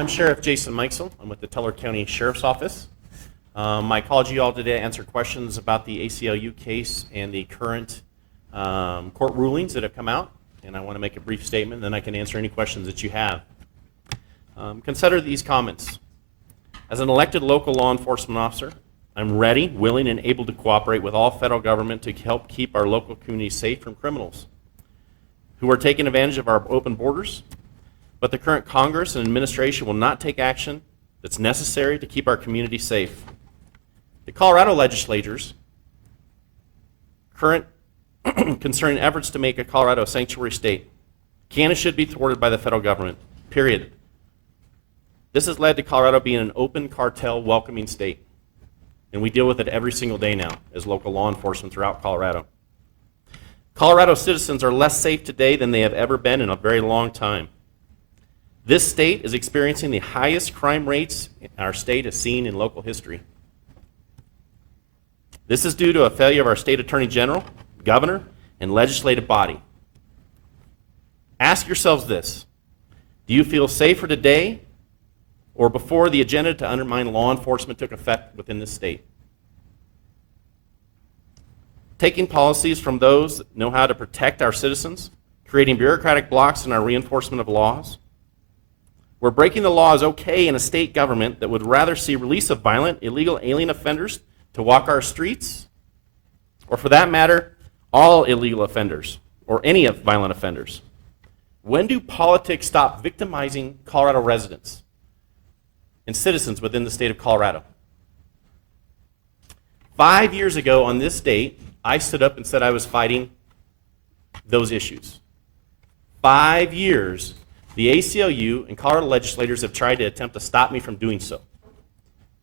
I'm Sheriff Jason Mikesell. I'm with the Teller County Sheriff's Office. My call to you all today to answer questions about the ACLU case and the current court rulings that have come out. And I want to make a brief statement, then I can answer any questions that you have. Consider these comments. As an elected local law enforcement officer, I'm ready, willing, and able to cooperate with all federal government to help keep our local community safe from criminals who are taking advantage of our open borders. But the current Congress and administration will not take action that's necessary to keep our community safe. The Colorado legislators current concerning efforts to make Colorado a sanctuary state can and should be thwarted by the federal government, period. This has led to Colorado being an open cartel welcoming state, and we deal with it every single day now as local law enforcement throughout Colorado. Colorado citizens are less safe today than they have ever been in a very long time. This state is experiencing the highest crime rates our state has seen in local history. This is due to a failure of our state attorney general, governor, and legislative body. Ask yourselves this: do you feel safer today or before the agenda to undermine law enforcement took effect within this state? Taking policies from those that know how to protect our citizens, creating bureaucratic blocks in our reinforcement of laws. Where breaking the law is okay in a state government that would rather see release of violent, illegal alien offenders to walk our streets, or for that matter, all illegal offenders, or any violent offenders. When do politics stop victimizing Colorado residents and citizens within the state of Colorado? 5 years ago on this date, I stood up and said I was fighting those issues. 5 years. The ACLU and Colorado legislators have tried to attempt to stop me from doing so.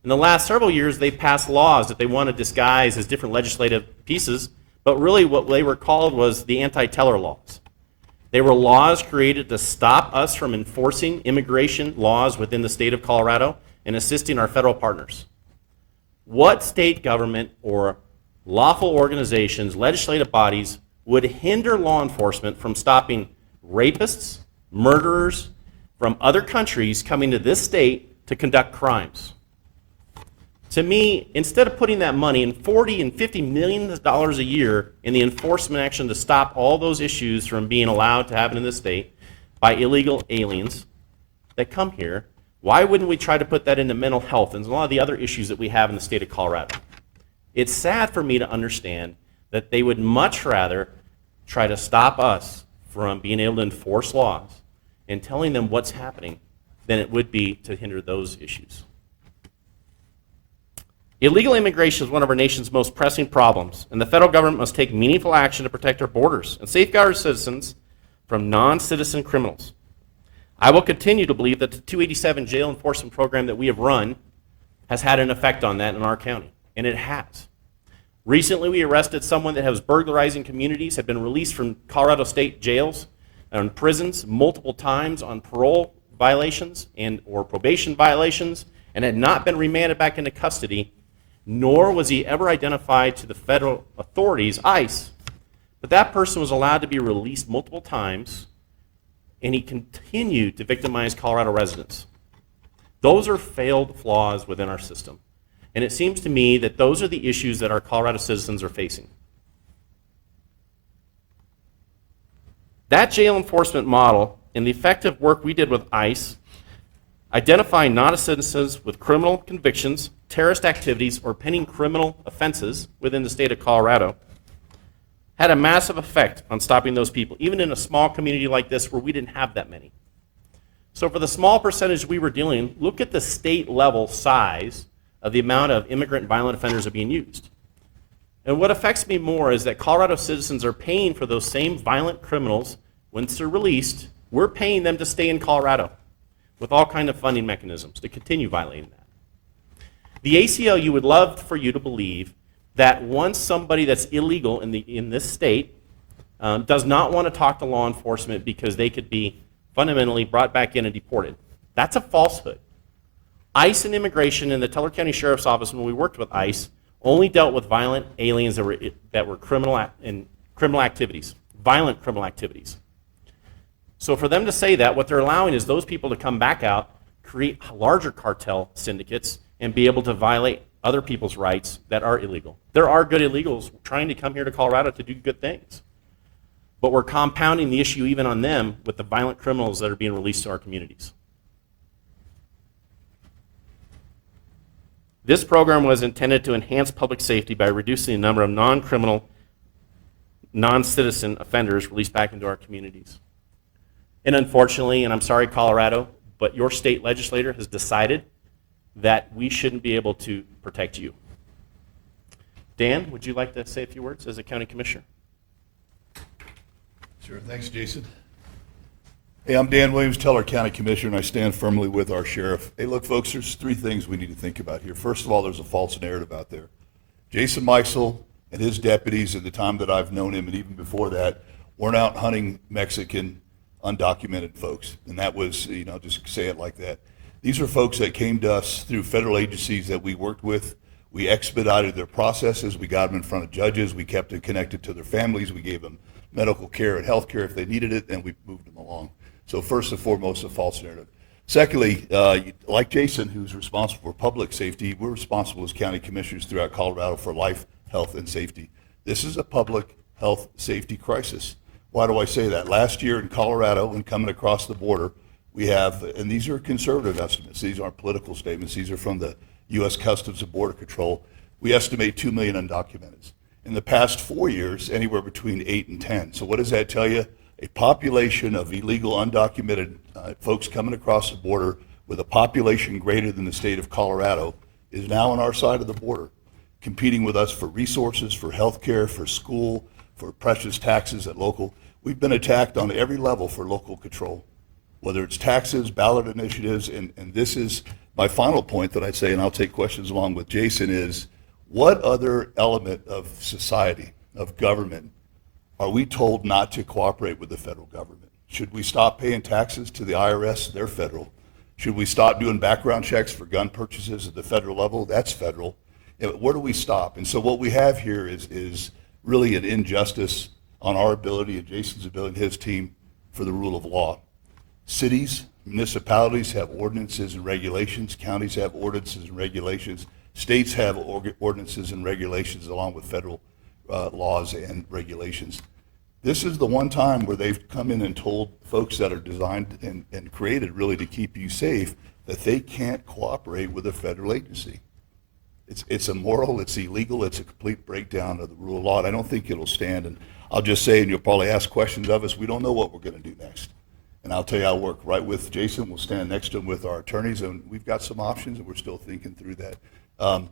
In the last several years, they've passed laws that they want to disguise as different legislative pieces, but really what they were called was the anti-teller laws. They were laws created to stop us from enforcing immigration laws within the state of Colorado and assisting our federal partners. What state government or lawful organizations, legislative bodies, would hinder law enforcement from stopping rapists, murderers from other countries coming to this state to conduct crimes? To me, instead of putting that money in $40 and $50 million a year in the enforcement action to stop all those issues from being allowed to happen in this state by illegal aliens that come here, why wouldn't we try to put that into mental health and a lot of the other issues that we have in the state of Colorado? It's sad for me to understand that they would much rather try to stop us from being able to enforce laws and telling them what's happening than it would be to hinder those issues. Illegal immigration is one of our nation's most pressing problems, and the federal government must take meaningful action to protect our borders and safeguard our citizens from non-citizen criminals. I will continue to believe that the 287 jail enforcement program that we have run has had an effect on that in our county, and it has. Recently, we arrested someone that was burglarizing communities, had been released from Colorado state jails and prisons multiple times on parole violations and or probation violations, and had not been remanded back into custody, nor was he ever identified to the federal authorities, ICE. But that person was allowed to be released multiple times, and he continued to victimize Colorado residents. Those are failed flaws within our system. And it seems to me that those are the issues that our Colorado citizens are facing. That jail enforcement model and the effective work we did with ICE, identifying non-citizens with criminal convictions, terrorist activities, or pending criminal offenses within the state of Colorado, had a massive effect on stopping those people, even in a small community like this where we didn't have that many. So for the small percentage we were dealing, look at the state level size of the amount of immigrant and violent offenders are being used. And what affects me more is that Colorado citizens are paying for those same violent criminals. Once they're released, we're paying them to stay in Colorado with all kinds of funding mechanisms to continue violating that. The ACLU would love for you to believe that once somebody that's illegal in this state does not want to talk to law enforcement because they could be fundamentally brought back in and deported. That's a falsehood. ICE and immigration in the Teller County Sheriff's Office, when we worked with ICE, only dealt with violent aliens that were criminal activities, violent criminal activities. So for them to say that, what they're allowing is those people to come back out, create larger cartel syndicates and be able to violate other people's rights that are illegal. There are good illegals trying to come here to Colorado to do good things. But we're compounding the issue even on them with the violent criminals that are being released to our communities. This program was intended to enhance public safety by reducing the number of non-criminal, non-citizen offenders released back into our communities. And unfortunately, and I'm sorry, Colorado, but your state legislator has decided that we shouldn't be able to protect you. Dan, would you like to say a few words as a county commissioner? Sure, thanks, Jason. Hey, I'm Dan Williams, Teller County Commissioner, and I stand firmly with our sheriff. Hey, look, folks, there's three things we need to think about here. First of all, there's a false narrative out there. Jason Meisel and his deputies at the time that I've known him, and even before that, weren't out hunting Mexican undocumented folks. And that was, just say it like that. These are folks that came to us through federal agencies that we worked with. We expedited their processes. We got them in front of judges. We kept them connected to their families. We gave them medical care and health care if they needed it, and we moved them along. So first and foremost, a false narrative. Secondly, like Jason, who's responsible for public safety, we're responsible as county commissioners throughout Colorado for life, health, and safety. This is a public health safety crisis. Why do I say that? Last year in Colorado, when coming across the border, we have, and these are conservative estimates, these aren't political statements, these are from the U.S. Customs and Border Control, we estimate 2 million undocumented. In the past 4 years, anywhere between 8 and 10. So what does that tell you? A population of illegal, undocumented folks coming across the border with a population greater than the state of Colorado is now on our side of the border, competing with us for resources, for health care, for school, for precious taxes at local. We've been attacked on every level for local control, whether it's taxes, ballot initiatives, and this is my final point that I say, and I'll take questions along with Jason, is what other element of society, of government, are we told not to cooperate with the federal government? Should we stop paying taxes to the IRS? They're federal. Should we stop doing background checks for gun purchases at the federal level? That's federal. Where do we stop? And so what we have here is really an injustice on our ability and Jason's ability and his team for the rule of law. Cities, municipalities have ordinances and regulations. Counties have ordinances and regulations. States have ordinances and regulations along with federal laws and regulations. This is the one time where they've come in and told folks that are designed and created really to keep you safe that they can't cooperate with a federal agency. It's immoral, it's illegal, it's a complete breakdown of the rule of law, and I don't think it'll stand. And I'll just say, and you'll probably ask questions of us, we don't know what we're going to do next. And I'll tell you, I'll work right with Jason. We'll stand next to him with our attorneys, and we've got some options, and we're still thinking through that.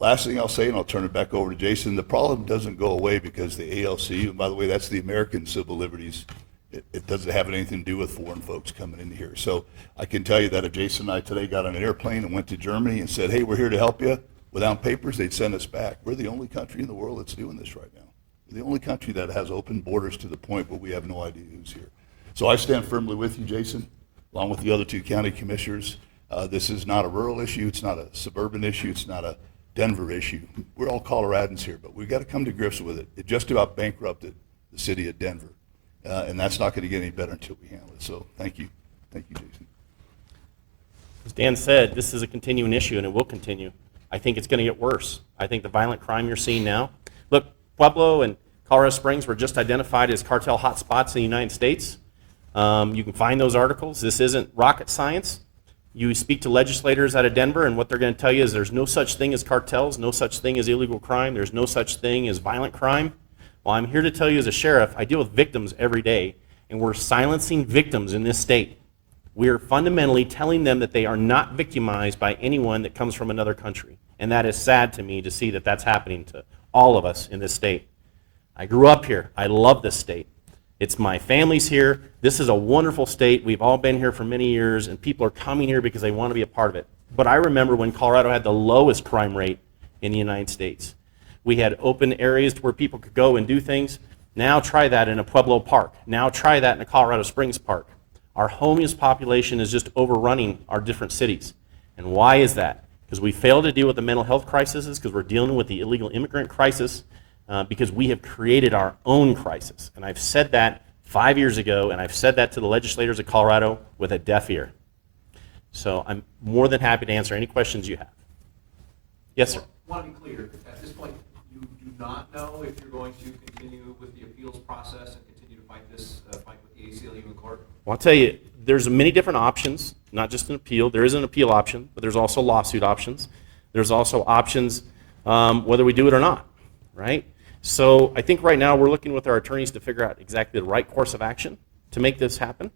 Last thing I'll say, and I'll turn it back over to Jason, the problem doesn't go away because the ACLU, and by the way, that's the American Civil Liberties, it doesn't have anything to do with foreign folks coming in here. So I can tell you that if Jason and I today got on an airplane and went to Germany and said, hey, we're here to help you, without papers, they'd send us back. We're the only country in the world that's doing this right now. We're the only country that has open borders to the point where we have no idea who's here. So I stand firmly with you, Jason, along with the other two county commissioners. This is not a rural issue. It's not a suburban issue. It's not a Denver issue. We're all Coloradans here, but we've got to come to grips with it. It just about bankrupted the city of Denver, and that's not going to get any better until we handle it. So thank you. Thank you, Jason. As Dan said, this is a continuing issue, and it will continue. I think it's going to get worse. I think the violent crime you're seeing now, look, Pueblo and Colorado Springs were just identified as cartel hotspots in the United States. You can find those articles. This isn't rocket science. You speak to legislators out of Denver, and what they're going to tell you is there's no such thing as cartels, no such thing as illegal crime, there's no such thing as violent crime. Well, I'm here to tell you as a sheriff, I deal with victims every day, and we're silencing victims in this state. We are fundamentally telling them that they are not victimized by anyone that comes from another country, and that is sad to me to see that that's happening to all of us in this state. I grew up here. I love this state. It's my family's here. This is a wonderful state. We've all been here for many years, and people are coming here because they want to be a part of it. But I remember when Colorado had the lowest crime rate in the United States. We had open areas where people could go and do things. Now try that in a Pueblo park. Now try that in a Colorado Springs park. Our homeless population is just overrunning our different cities. And why is that? Because we fail to deal with the mental health crises, because we're dealing with the illegal immigrant crisis, because we have created our own crisis. And I've said that 5 years ago, and I've said that to the legislators of Colorado with a deaf ear. So I'm more than happy to answer any questions you have. Yes, sir. I want to be clear, at this point, you do not know if you're going to continue with the appeals process and continue to fight this, fight with the ACLU in court? Well, I'll tell you, there's many different options, not just an appeal. There is an appeal option, but there's also lawsuit options. There's also options whether we do it or not, right? So I think right now we're looking with our attorneys to figure out exactly the right course of action to make this happen.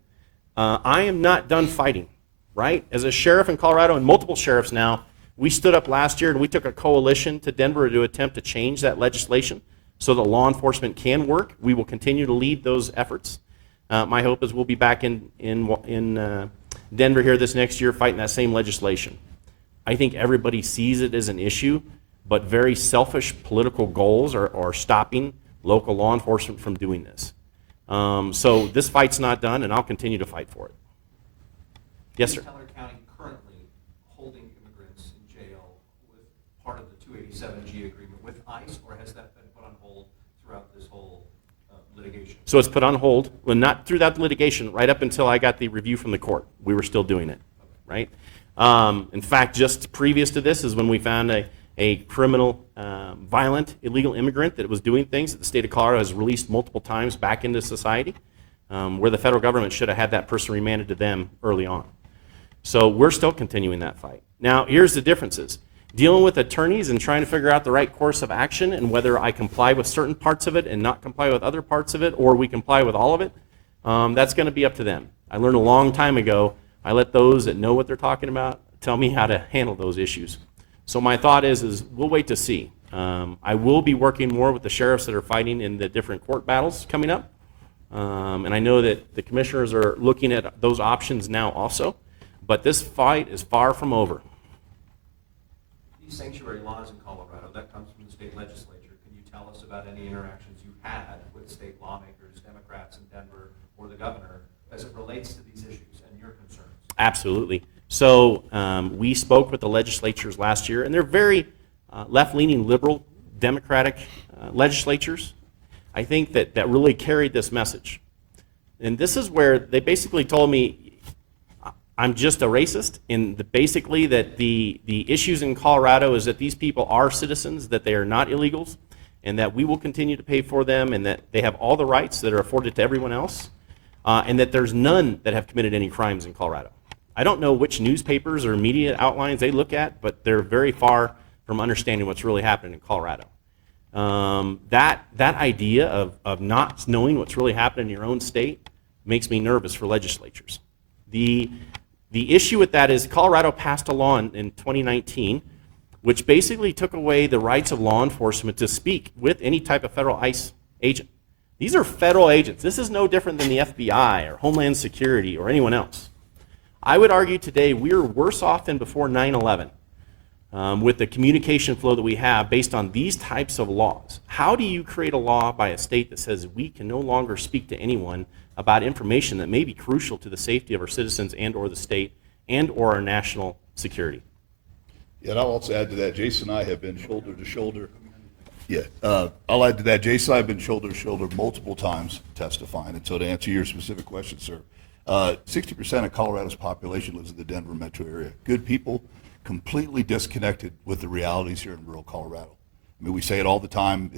I am not done fighting, right? As a sheriff in Colorado and multiple sheriffs now, we stood up last year and we took a coalition to Denver to attempt to change that legislation so that law enforcement can work. We will continue to lead those efforts. My hope is we'll be back in Denver here this next year fighting that same legislation. I think everybody sees it as an issue, but very selfish political goals are stopping local law enforcement from doing this. So this fight's not done, and I'll continue to fight for it. Yes, sir. Is Teller County currently holding immigrants in jail with part of the 287G agreement with ICE, or has that been put on hold throughout this whole litigation? So it's put on hold, well, not through that litigation, right up until I got the review from the court. We were still doing it, right? In fact, just previous to this is when we found a criminal, violent, illegal immigrant that was doing things that the state of Colorado has released multiple times back into society, where the federal government should have had that person remanded to them early on. So we're still continuing that fight. Now, here's the differences. Dealing with attorneys and trying to figure out the right course of action and whether I comply with certain parts of it and not comply with other parts of it, or we comply with all of it, that's going to be up to them. I learned a long time ago, I let those that know what they're talking about tell me how to handle those issues. So my thought is we'll wait to see. I will be working more with the sheriffs that are fighting in the different court battles coming up. And I know that the commissioners are looking at those options now also. But this fight is far from over. These sanctuary laws in Colorado, that comes from the state legislature. Can you tell us about any interactions you had with state lawmakers, Democrats in Denver, or the governor as it relates to these issues and your concerns? Absolutely. So we spoke with the legislatures last year, and they're very left-leaning, liberal, democratic legislatures. I think that really carried this message. And this is where they basically told me I'm just a racist, and basically that the issues in Colorado is that these people are citizens, that they are not illegals, and that we will continue to pay for them, and that they have all the rights that are afforded to everyone else, and that there's none that have committed any crimes in Colorado. I don't know which newspapers or media outlines they look at, but they're very far from understanding what's really happening in Colorado. That idea of not knowing what's really happening in your own state makes me nervous for legislatures. The issue with that is Colorado passed a law in 2019 which basically took away the rights of law enforcement to speak with any type of federal ICE agent. These are federal agents. This is no different than the FBI or Homeland Security or anyone else. I would argue today we're worse off than before 9/11 with the communication flow that we have based on these types of laws. How do you create a law by a state that says we can no longer speak to anyone about information that may be crucial to the safety of our citizens and or the state and or our national security? Yeah, and I'll also add to that, Jason and I have been shoulder to shoulder. Yeah, I'll add to that, Jason and I have been shoulder to shoulder multiple times testifying. And so to answer your specific question, sir, 60% of Colorado's population lives in the Denver metro area. Good people, completely disconnected with the realities here in rural Colorado. I mean, we say it all the time,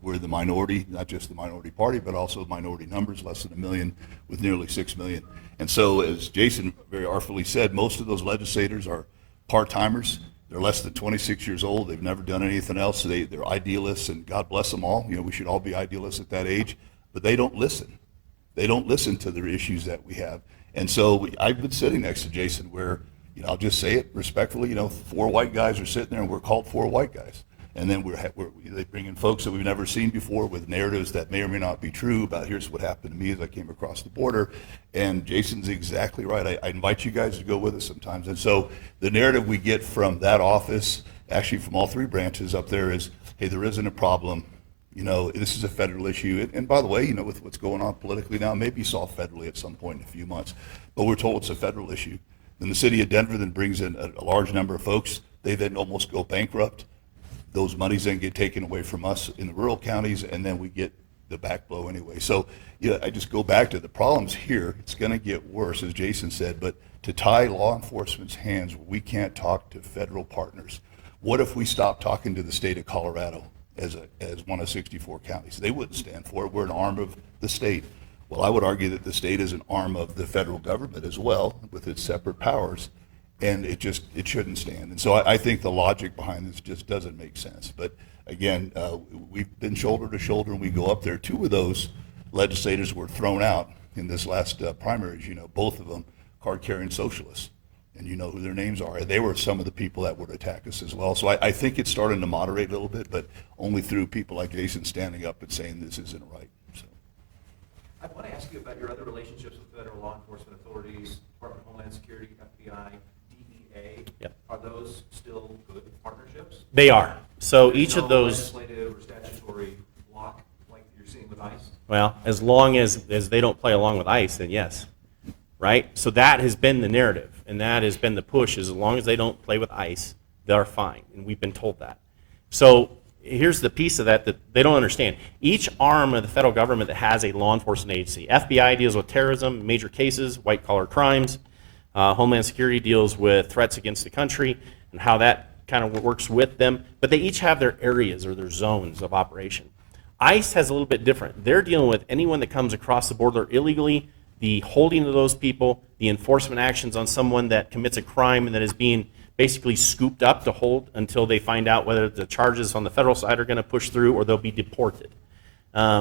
we're the minority, not just the minority party, but also minority numbers, less than 1 million with nearly 6 million. And so, as Jason very artfully said, most of those legislators are part-timers. They're less than 26 years old. They've never done anything else. They're idealists, and God bless them all. We should all be idealists at that age, but they don't listen. They don't listen to the issues that we have. And so I've been sitting next to Jason where, I'll just say it respectfully, 4 white guys are sitting there, and we're called 4 white guys. And then they bring in folks that we've never seen before with narratives that may or may not be true about here's what happened to me as I came across the border. And Jason's exactly right. I invite you guys to go with us sometimes. And so the narrative we get from that office, actually from all 3 branches up there is, hey, there isn't a problem. This is a federal issue. And by the way, with what's going on politically now, maybe solved federally at some point in a few months. But we're told it's a federal issue. Then the city of Denver then brings in a large number of folks. They then almost go bankrupt. Those monies then get taken away from us in the rural counties, and then we get the back blow anyway. So I just go back to the problems here. It's going to get worse, as Jason said, but to tie law enforcement's hands where we can't talk to federal partners. What if we stopped talking to the state of Colorado as one of 64 counties? They wouldn't stand for it. We're an arm of the state. Well, I would argue that the state is an arm of the federal government as well, with its separate powers, and it shouldn't stand. And so I think the logic behind this just doesn't make sense. But again, we've been shoulder to shoulder, and we go up there. Two of those legislators were thrown out in this last primaries, both of them card-carrying socialists. And you know who their names are. They were some of the people that would attack us as well. So I think it's starting to moderate a little bit, but only through people like Jason standing up and saying this isn't right. So. I want to ask you about your other relationships with federal law enforcement authorities, Department of Homeland Security, FBI, DEA. Yep. Are those still good partnerships? They are. So There's each no of those, legislative or statutory block like you're seeing with ICE? well, as long as they don't play along with ICE, then yes. Right? So that has been the narrative, and that has been the push, is as long as they don't play with ICE, they're fine, and we've been told that. So here's the piece of that they don't understand. Each arm of the federal government that has a law enforcement agency, FBI deals with terrorism, major cases, white-collar crimes. Homeland Security deals with threats against the country and how that kind of works with them, but they each have their areas or their zones of operation. ICE has a little bit different. They're dealing with anyone that comes across the border illegally, the holding of those people, the enforcement actions on someone that commits a crime and that is being basically scooped up to hold until they find out whether the charges on the federal side are going to push through or they'll be deported.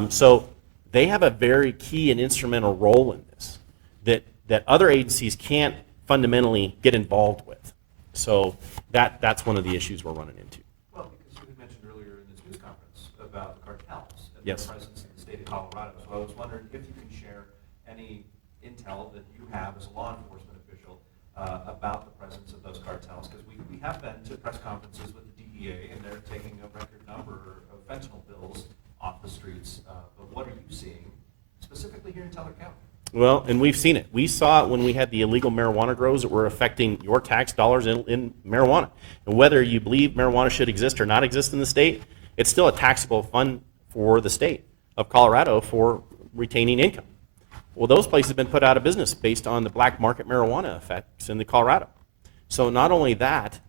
So they have a very key and instrumental role in this that other agencies can't fundamentally get involved with. So that's one of the issues we're running into. Well, because you had mentioned earlier in this news conference about the cartels and Yes. their presence in the state of Colorado. So I was wondering if you can share any intel that you have as a law enforcement official about the presence of those cartels. Because we have been to press conferences with the DEA, and they're taking a record number of fentanyl bills off the streets. But what are you seeing specifically here in Teller County? Well, and we've seen it. We saw it when we had the illegal marijuana grows that were affecting your tax dollars in marijuana. And whether you believe marijuana should exist or not exist in the state, it's still a taxable fund for the state of Colorado for retaining income. Well, those places have been put out of business based on the black market marijuana effects in the Colorado. So not only that,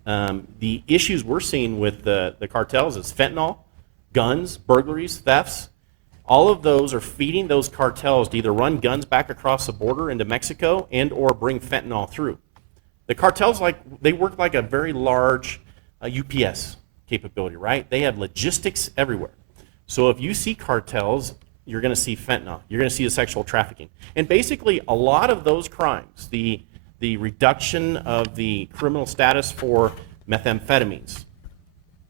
the issues we're seeing with the cartels is fentanyl, guns, burglaries, thefts. All of those are feeding those cartels to either run guns back across the border into Mexico and or bring fentanyl through. The cartels, they work like a very large UPS capability, right? They have logistics everywhere. So if you see cartels, you're going to see fentanyl. You're going to see the sexual trafficking. And basically, a lot of those crimes, the reduction of the criminal status for methamphetamines,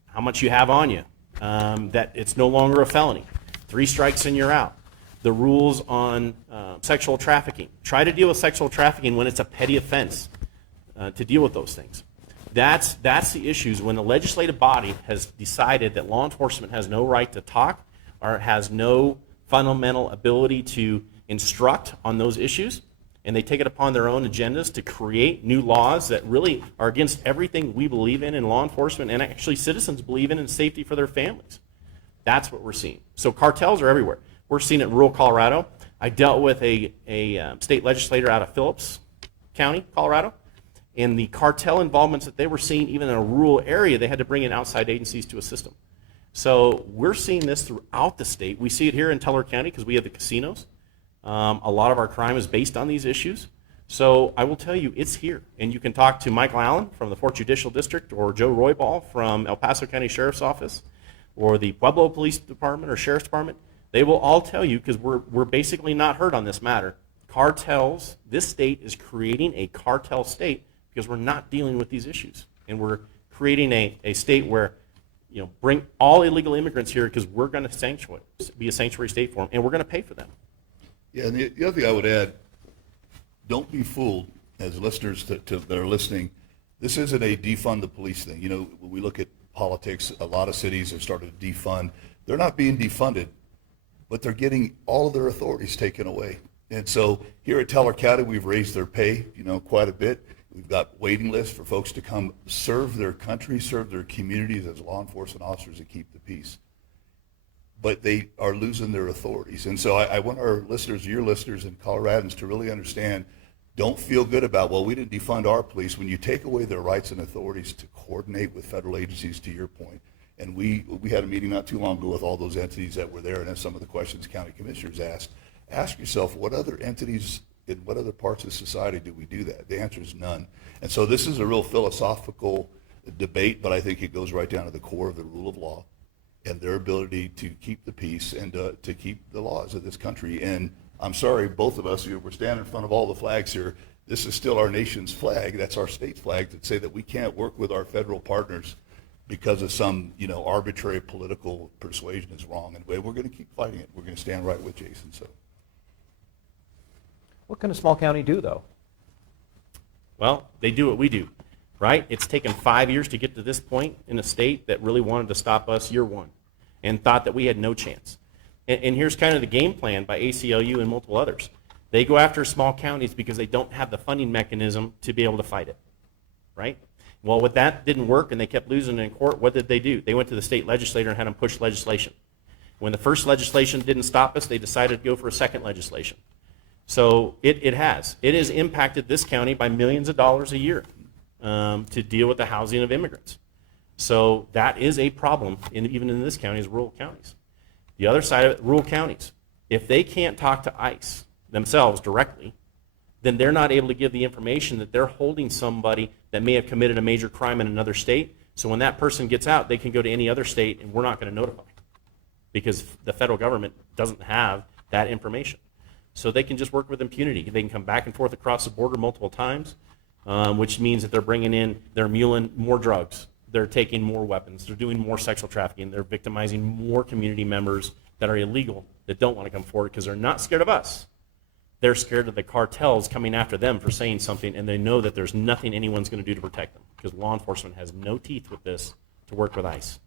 how much you have on you, that it's no longer a felony. 3 strikes and you're out. The rules on sexual trafficking. Try to deal with sexual trafficking when it's a petty offense to deal with those things. That's the issues. When the legislative body has decided that law enforcement has no right to talk or has no fundamental ability to instruct on those issues, and they take it upon their own agendas to create new laws that really are against everything we believe in law enforcement and actually citizens believe in safety for their families. That's what we're seeing. So cartels are everywhere. We're seeing it in rural Colorado. I dealt with a state legislator out of Phillips County, Colorado, and the cartel involvements that they were seeing even in a rural area, they had to bring in outside agencies to assist them. So we're seeing this throughout the state. We see it here in Teller County because we have the casinos. A lot of our crime is based on these issues. So I will tell you, it's here. And you can talk to Michael Allen from the 4th Judicial District or Joe Roybal from El Paso County Sheriff's Office or the Pueblo Police Department or Sheriff's Department. They will all tell you, because we're basically not heard on this matter, cartels, this state is creating a cartel state because we're not dealing with these issues. And we're creating a state where, bring all illegal immigrants here because we're going to be a sanctuary state for them, and we're going to pay for them. Yeah, and the other thing I would add, don't be fooled as listeners that are listening. This isn't a defund the police thing. When we look at politics, a lot of cities have started to defund. They're not being defunded, but they're getting all of their authorities taken away. And so here at Teller County, we've raised their pay, quite a bit. We've got waiting lists for folks to come serve their country, serve their communities as law enforcement officers and keep the peace. But they are losing their authorities. And so I want our listeners, your listeners and Coloradans to really understand don't feel good about, well, we didn't defund our police. When you take away their rights and authorities to coordinate with federal agencies, to your point, and we had a meeting not too long ago with all those entities that were there, and that's some of the questions county commissioners asked. Ask yourself, what other entities in what other parts of society do we do that? The answer is none. And so this is a real philosophical debate, but I think it goes right down to the core of the rule of law and their ability to keep the peace and to keep the laws of this country. And I'm sorry, both of us, we're standing in front of all the flags here. This is still our nation's flag. That's our state's flag, to say that we can't work with our federal partners because of some, arbitrary political persuasion is wrong. And we're going to keep fighting it. We're going to stand right with Jason. So, What can a small county do, though? Well, they do what we do, right? It's taken 5 years to get to this point in a state that really wanted to stop us year one and thought that we had no chance. And here's kind of the game plan by ACLU and multiple others. They go after small counties because they don't have the funding mechanism to be able to fight it, right? Well, when that didn't work and they kept losing in court, what did they do? They went to the state legislator and had them push legislation. When the first legislation didn't stop us, they decided to go for a second legislation. So it has impacted this county by millions of dollars a year to deal with the housing of immigrants. So that is a problem even in this county as rural counties. The other side of it, rural counties, if they can't talk to ICE themselves directly, then they're not able to give the information that they're holding somebody that may have committed a major crime in another state. So when that person gets out, they can go to any other state and we're not going to notify because the federal government doesn't have that information. So they can just work with impunity. They can come back and forth across the border multiple times, which means that they're muling more drugs. They're taking more weapons. They're doing more sexual trafficking. They're victimizing more community members that are illegal, that don't want to come forward because they're not scared of us. They're scared of the cartels coming after them for saying something, and they know that there's nothing anyone's going to do to protect them because law enforcement has no teeth with this to work with ICE.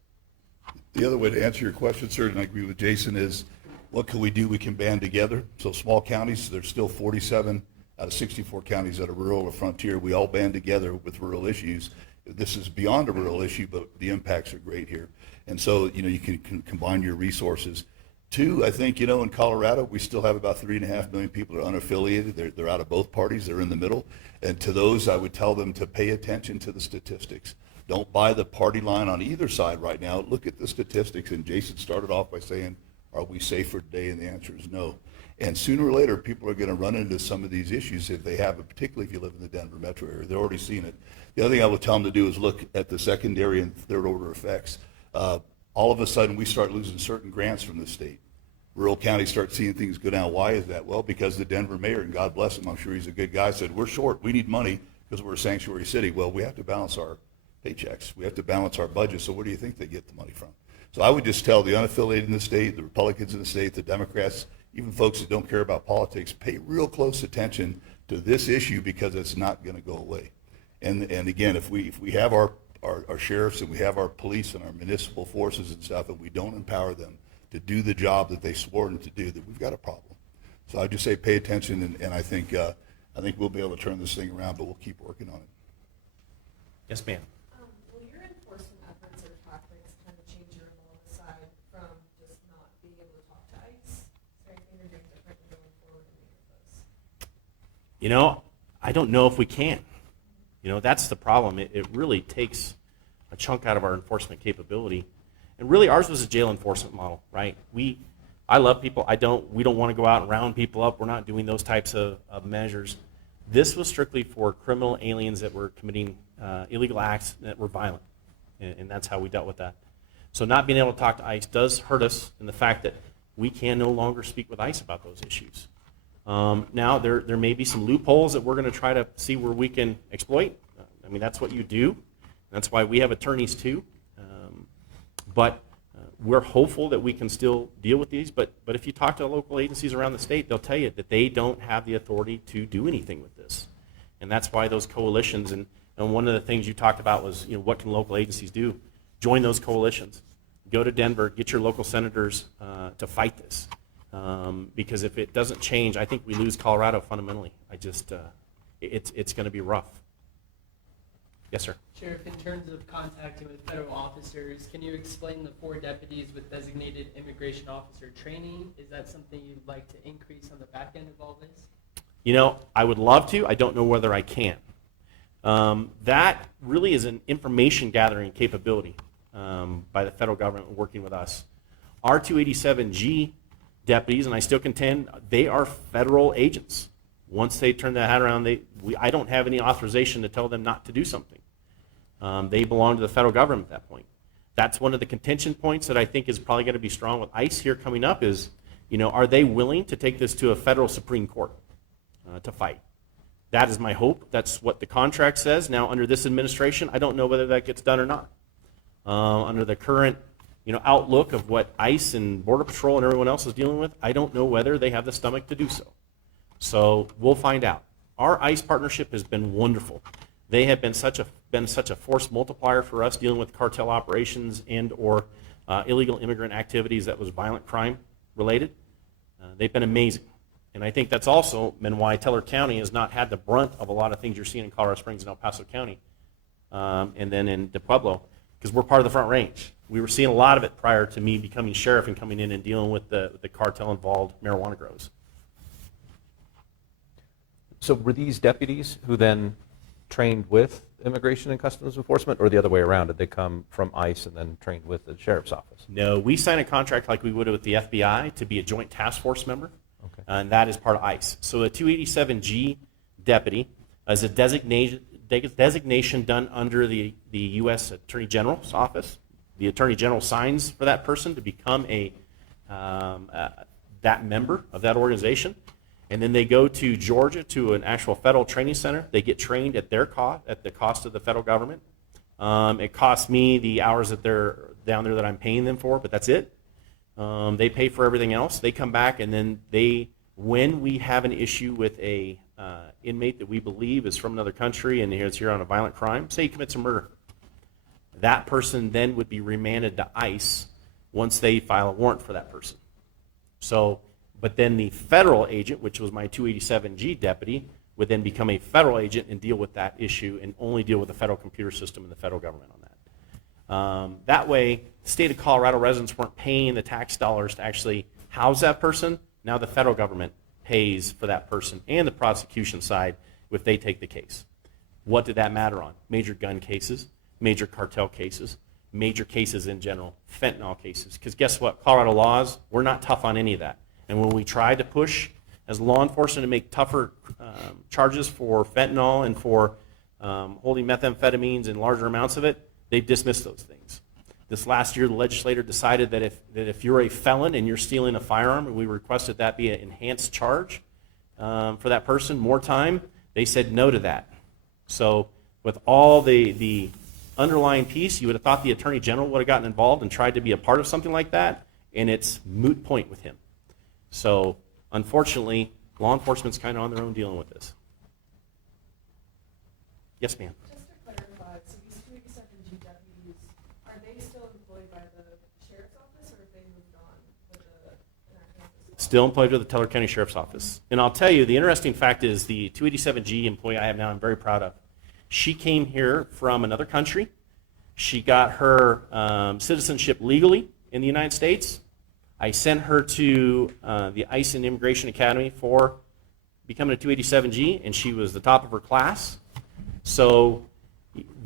the other way to answer your question, sir, and I agree with Jason, is what can we do? We can band together. So small counties, there's still 47 out of 64 counties that are rural or frontier. We all band together with rural issues. This is beyond a rural issue, but the impacts are great here. And so, you can combine your resources. Two, I think, in Colorado, we still have about 3.5 million people that are unaffiliated. They're out of both parties. They're in the middle. And to those, I would tell them to pay attention to the statistics. Don't buy the party line on either side right now. Look at the statistics. And Jason started off by saying, are we safer today? And the answer is no. And sooner or later, people are going to run into some of these issues if they have it, particularly if you live in the Denver metro area. They're already seeing it. The other thing I would tell them to do is look at the secondary and third order effects. All of a sudden, we start losing certain grants from the state. Rural counties start seeing things go down. Why is that? Well, because the Denver mayor, and God bless him, I'm sure he's a good guy, said, we're short. We need money because we're a sanctuary city. Well, we have to balance our paychecks. We have to balance our budget. So where do you think they get the money from? So I would just tell the unaffiliated in the state, the Republicans in the state, the Democrats, even folks that don't care about politics, pay real close attention to this issue because it's not going to go away. And again, if we have our sheriffs and we have our police and our municipal forces and stuff, and we don't empower them to do the job that they swore to do, that we've got a problem. So I just say pay attention, and I think we'll be able to turn this thing around, but we'll keep working on it. Yes, ma'am. Will your enforcement efforts or tactics kind of change your role aside from just not being able to talk to ICE? Is there anything you're doing differently going forward in any of those? I don't know if we can. That's the problem. It really takes a chunk out of our enforcement capability. And really ours was a jail enforcement model, right? I love people. We don't want to go out and round people up. We're not doing those types of measures. This was strictly for criminal aliens that were committing illegal acts that were violent. And that's how we dealt with that. So not being able to talk to ICE does hurt us in the fact that we can no longer speak with ICE about those issues. Now, there may be some loopholes that we're going to try to see where we can exploit. That's what you do. That's why we have attorneys too. But we're hopeful that we can still deal with these. But if you talk to local agencies around the state, they'll tell you that they don't have the authority to do anything with this. And that's why those coalitions, and one of the things you talked about was, what can local agencies do? Join those coalitions. Go to Denver, get your local senators to fight this. Because if it doesn't change, I think we lose Colorado fundamentally. It's going to be rough. Yes, sir. Sheriff, in terms of contacting with federal officers, can you explain the 4 deputies with designated immigration officer training? Is that something you'd like to increase on the back end of all this? You know, I would love to. I don't know whether I can. That really is an information gathering capability by the federal government working with us. Our 287G deputies, and I still contend, they are federal agents. Once they turn that hat around, I don't have any authorization to tell them not to do something. They belong to the federal government at that point. That's one of the contention points that I think is probably going to be strong with ICE here coming up is, you know, are they willing to take this to a federal Supreme Court to fight? That is my hope. That's what the contract says. Now, under this administration, I don't know whether that gets done or not. Under the current, you know, outlook of what ICE and Border Patrol and everyone else is dealing with, I don't know whether they have the stomach to do so. So we'll find out. Our ICE partnership has been wonderful. They have been such a force multiplier for us dealing with cartel operations and or illegal immigrant activities that was violent crime related. They've been amazing. And I think that's also been why Teller County has not had the brunt of a lot of things you're seeing in Colorado Springs and El Paso County, and then in De Pueblo, because we're part of the Front Range. We were seeing a lot of it prior to me becoming sheriff and coming in and dealing with the cartel-involved marijuana grows. So were these deputies who then trained with Immigration and Customs Enforcement, or the other way around? Did they come from ICE and then trained with the sheriff's office? No, we signed a contract like we would with the FBI to be a joint task force member, Okay. and that is part of ICE. So a 287G deputy is a designation done under the U.S. Attorney General's office. The Attorney General signs for that person to become that member of that organization. And then they go to Georgia to an actual federal training center. They get trained at their cost, at the cost of the federal government. It costs me the hours that they're down there that I'm paying them for, but that's it. They pay for everything else. They come back, and then when we have an issue with a inmate that we believe is from another country and is here on a violent crime, say he commits a murder, that person then would be remanded to ICE once they file a warrant for that person. So. But then the federal agent, which was my 287G deputy, would then become a federal agent and deal with that issue and only deal with the federal computer system and the federal government on that. That way, the state of Colorado residents weren't paying the tax dollars to actually house that person. Now the federal government pays for that person and the prosecution side if they take the case. What did that matter on? Major gun cases, major cartel cases, major cases in general, fentanyl cases. Because guess what? Colorado laws, we're not tough on any of that. And when we try to push as law enforcement to make tougher charges for fentanyl and for holding methamphetamines in larger amounts of it, they've dismissed those things. This last year, the legislature decided that if you're a felon and you're stealing a firearm, and we requested that be an enhanced charge for that person, more time, they said no to that. So with all the underlying piece, you would have thought the Attorney General would have gotten involved and tried to be a part of something like that, and it's moot point with him. So, unfortunately, law enforcement's kind of on their own dealing with this. Yes, ma'am. Just to clarify, so these 287G deputies, are they still employed by the sheriff's office, or have they moved on with the enactment of this law? Still employed with the Teller County Sheriff's Office. And I'll tell you, the interesting fact is the 287G employee I have now, I'm very proud of. She came here from another country. She got her citizenship legally in the United States. I sent her to the ICE and Immigration Academy for becoming a 287G, and she was the top of her class. So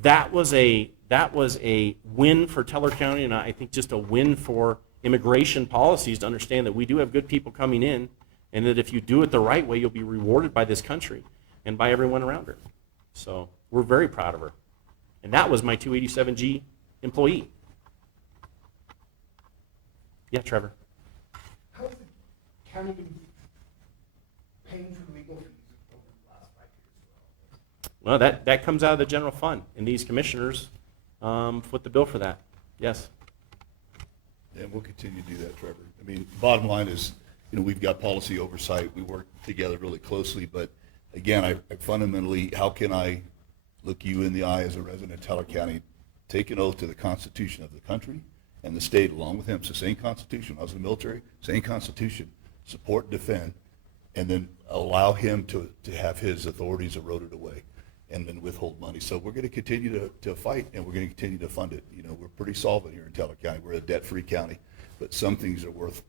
that was a win for Teller County, and I think just a win for immigration policies to understand that we do have good people coming in, and that if you do it the right way, you'll be rewarded by this country and by everyone around her. So we're very proud of her. And that was my 287G employee. Yeah, Trevor. How is the county been paying for legal fees over the last 5 years? Well, that comes out of the general fund, and these commissioners foot the bill for that. Yes. And we'll continue to do that, Trevor. I mean, bottom line is, you know, we've got policy oversight. We work together really closely. But again, I fundamentally, how can I look you in the eye as a resident of Teller County, take an oath to the Constitution of the country and the state along with him? It's the same Constitution. I was in the military, same Constitution. Support, defend, and then allow him to have his authorities eroded away and then withhold money. So we're going to continue to fight, and we're going to continue to fund it. You know, we're pretty solvent here in Teller County. We're a debt-free county, but some things are worth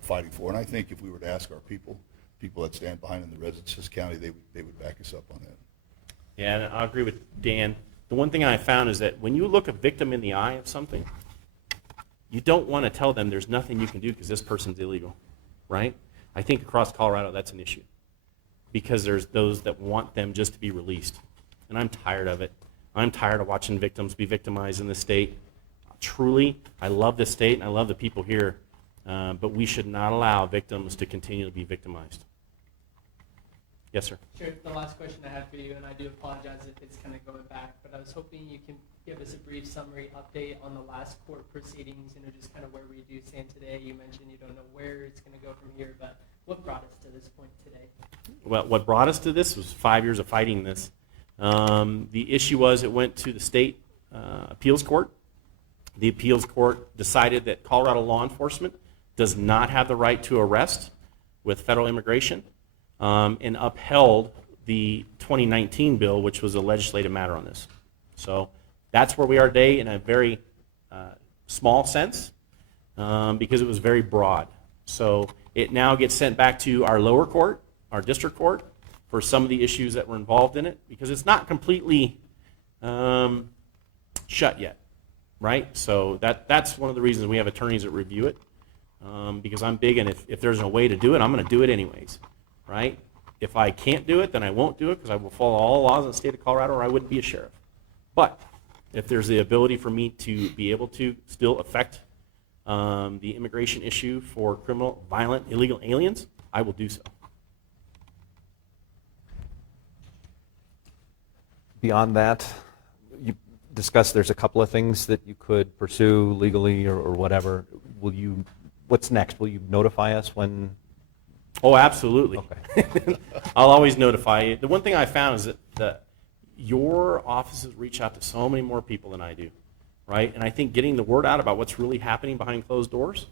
fighting for. And I think if we were to ask our people, people that stand behind in the residents county, they would back us up on that. Yeah, and I agree with Dan. The one thing I found is that when you look a victim in the eye of something, you don't want to tell them there's nothing you can do because this person's illegal, right? I think across Colorado that's an issue because there's those that want them just to be released. And I'm tired of it. I'm tired of watching victims be victimized in the state. Truly, I love this state and I love the people here, but we should not allow victims to continue to be victimized. Yes, sir. Sure, the last question I have for you, and I do apologize if it's kind of going back, but I was hoping you can give us a brief summary update on the last court proceedings, just kind of where we do stand today. You mentioned you don't know where it's going to go from here, but what brought us to this point today? Well, what brought us to this was 5 years of fighting this. The issue was it went to the state appeals court. The appeals court decided that Colorado law enforcement does not have the right to arrest with federal immigration, and upheld the 2019 bill, which was a legislative matter on this. So that's where we are today in a very small sense, because it was very broad. So it now gets sent back to our lower court, our district court, for some of the issues that were involved in it, because it's not completely shut yet, right? So that's one of the reasons we have attorneys that review it, because I'm big, and if there's a way to do it, I'm going to do it anyways, right? If I can't do it, then I won't do it, because I will follow all laws in the state of Colorado, or I wouldn't be a sheriff. But if there's the ability for me to be able to still affect the immigration issue for criminal, violent, illegal aliens, I will do so. Beyond that, you discussed there's a couple of things that you could pursue legally or whatever. What's next? Will you notify us when? Oh, absolutely. Okay. I'll always notify you. The one thing I found is that your offices reach out to so many more people than I do, right? And I think getting the word out about what's really happening behind closed doors,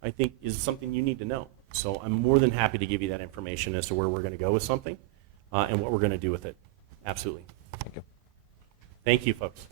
I think, is something you need to know. So I'm more than happy to give you that information as to where we're going to go with something and what we're going to do with it. Absolutely. Thank you. Thank you, folks.